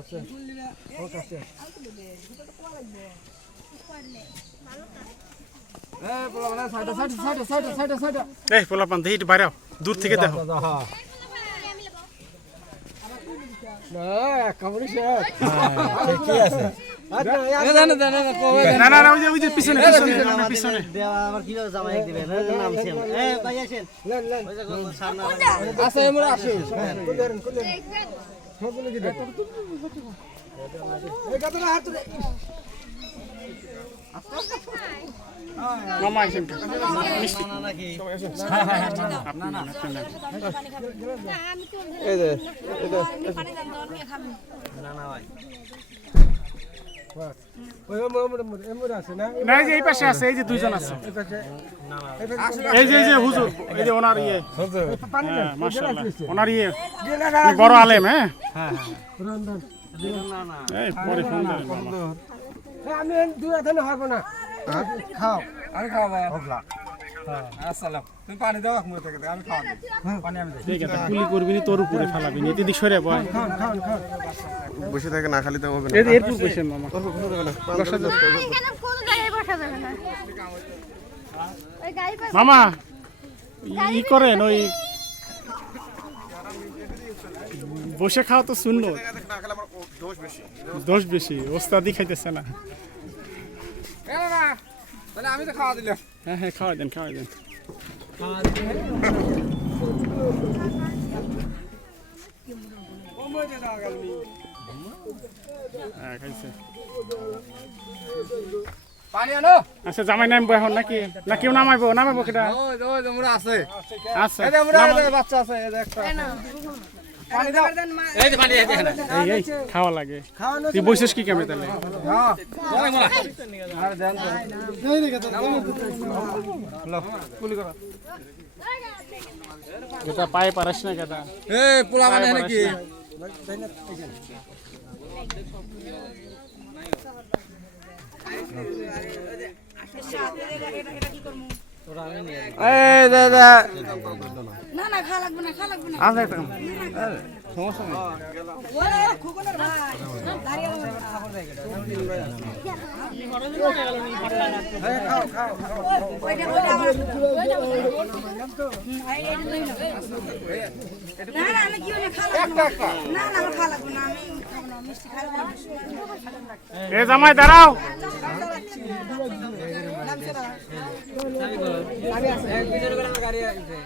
আছে হোক আছে এই পোলা মানে সাইডে এই পোলা পান দেখি বাইরে আও, দূর থেকে দেখো। না কামড়ি শেষ ঠিকই আছে। না না না, ওই যে পিছনে পিছনে আবার কিভাবে জামাই দিবেন নামছেন ভাই আসেন ওই যে সামনে আছে আমরা আসি কোন সবগুলো কি দেখো এই গাতনা হাত ধরে মামা আসেন নাকি এই যে না না ভাই ওই এমর আছে না না, এই যে এই পাশে আছে, এই যে দুইজন আছে, এই পাশে এই যে হুজুর, এই যে ওনার ইয়ে, পানি না মাশাআল্লাহ ওনার ইয়ে বড় আলেম। হ্যাঁ রন্ধন না না এই পরে ফোন দেন। আমি দুই হাতে হারবো না খাও আমি খাওয়াবো হবলা আসসালাম তুমি পানি দাও মুখ থেকে আমি খাওয়াবো পানি আমি দেই ঠিক আছে, কুলি করবি নি, তোর উপরে ফেলাবি নি, এদিক সরে বয়। খান খান খান বসে থাকে না খালি তো হবে না। এরপর বসেন মামা। কেন কোন জায়গায় বসা যাবে না? ওই গাই পাশে মামা ই করেন, ওই বসে খাওয়া তো শূন্য, না খেলে আমার দোষ বেশি। দোষ বেশি, ওস্তাদি খাইতেছে না। কেন না তাহলে আমি তো খাওয়া দিলাম হ্যাঁ খাওয়াই দেন। ও মজা দাও গেল হ্যাঁ খাইছে। পানি আনো আচ্ছা জামাই নামবো এখন নাকি, না কেউ নামাইবো কেটা? ওই আমরা আছে আচ্ছা এই যে আমরা বাচ্চা আছে এই যে একটা পানি দাও এই যে পানি এই দেখেন এই খাওয়া লাগে। খাওয়ানো তুই বসিস কি কামে তাহলে? হ্যাঁ আর দেন এই দেখে তো লো কুলি করো এটা পায়ে পারিস না কেটা? এই পোলা মানে নাকি এই দাদা না না খা লাগবে না আছে একটা সমস্যা নেই ওরে খোকনের ভাই দাঁড়িয়ে এই খাও খাও ওইটা আমার না না আমি কি না খা লাগবে না না আমার খা লাগবে না আমি খাবো না মিষ্টি খাবো না এ জামাই দাঁড়াও। আমি আছে গাড়ি আছে